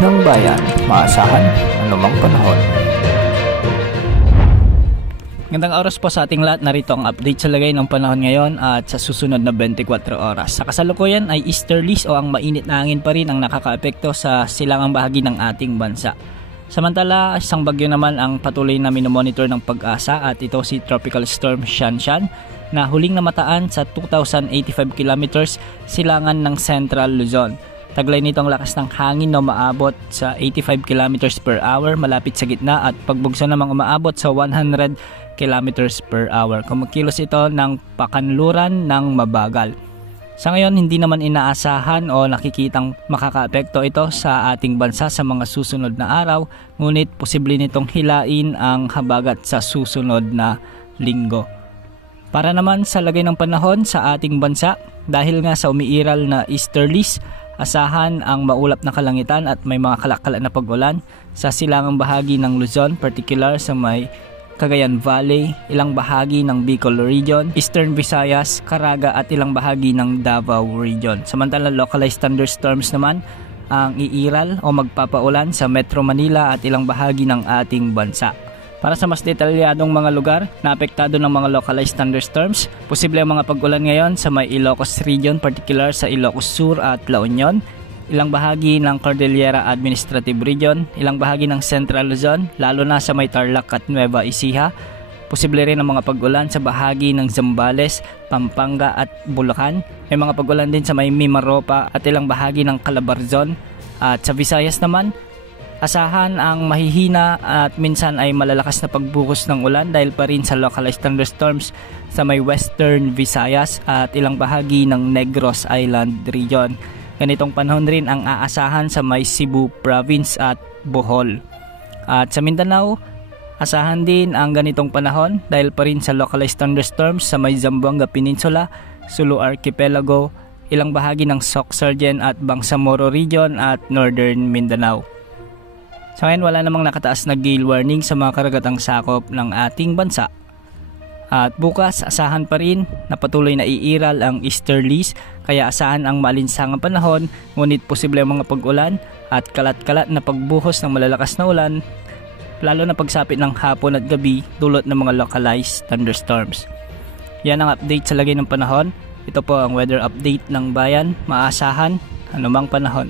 ng bayan, maasahan anumang panahon. Gandang oras po sa ating lahat. Narito ang update sa lagay ng panahon ngayon at sa susunod na 24 oras. Sa kasalukuyan ay easterlies o ang mainit na hangin pa rin ang nakakaapekto sa silangang bahagi ng ating bansa. Samantala, isang bagyo naman ang patuloy na minomonitor ng Pag-asa at ito si Tropical Storm Shanshan na huling namataan sa 2,085 kilometers silangan ng Central Luzon. Taglay nito ang lakas ng hangin na umaabot sa 85 kilometers per hour malapit sa gitna at pagbugso namang umaabot sa 100 kilometers per hour. Kumikilos ito ng pakanluran ng mabagal. Sa ngayon, hindi naman inaasahan o nakikitang makakaapekto ito sa ating bansa sa mga susunod na araw, ngunit posible nitong hilain ang habagat sa susunod na linggo. Para naman sa lagay ng panahon sa ating bansa, dahil nga sa umiiral na easterlies, asahan ang maulap na kalangitan at may mga kalakala na pag-ulan sa silangang bahagi ng Luzon, particular sa may Cagayan Valley, ilang bahagi ng Bicol Region, Eastern Visayas, Caraga at ilang bahagi ng Davao Region. Samantala, localized thunderstorms naman ang iiral o magpapaulan sa Metro Manila at ilang bahagi ng ating bansa. Para sa mas detalyadong mga lugar na apektado ng mga localized thunderstorms, posible ang mga pag-ulan ngayon sa may Ilocos Region, particular sa Ilocos Sur at La Union, ilang bahagi ng Cordillera Administrative Region, ilang bahagi ng Central Luzon, lalo na sa may Tarlac at Nueva Ecija. Posible rin ang mga pag-ulan sa bahagi ng Zambales, Pampanga at Bulacan. May mga pag-ulan din sa may Mimaropa at ilang bahagi ng Calabarzon. At sa Visayas naman, asahan ang mahihina at minsan ay malalakas na pagbuhos ng ulan dahil pa rin sa localized thunderstorms sa may Western Visayas at ilang bahagi ng Negros Island Region. Ganitong panahon rin ang aasahan sa may Cebu Province at Bohol. At sa Mindanao, asahan din ang ganitong panahon dahil pa rin sa localized thunderstorms sa may Zamboanga Peninsula, Sulu Archipelago, ilang bahagi ng Sorsogon at Bangsamoro Region at Northern Mindanao. Sa ngayon, wala namang nakataas na gale warning sa mga karagatang sakop ng ating bansa. At bukas, asahan pa rin na patuloy na iiral ang easterlies, kaya asahan ang maalinsangang panahon, ngunit posible ang mga pag-ulan at kalat-kalat na pagbuhos ng malalakas na ulan, lalo na pagsapit ng hapon at gabi dulot ng mga localized thunderstorms. Yan ang update sa lagay ng panahon. Ito po ang weather update ng bayan, maasahan anumang panahon.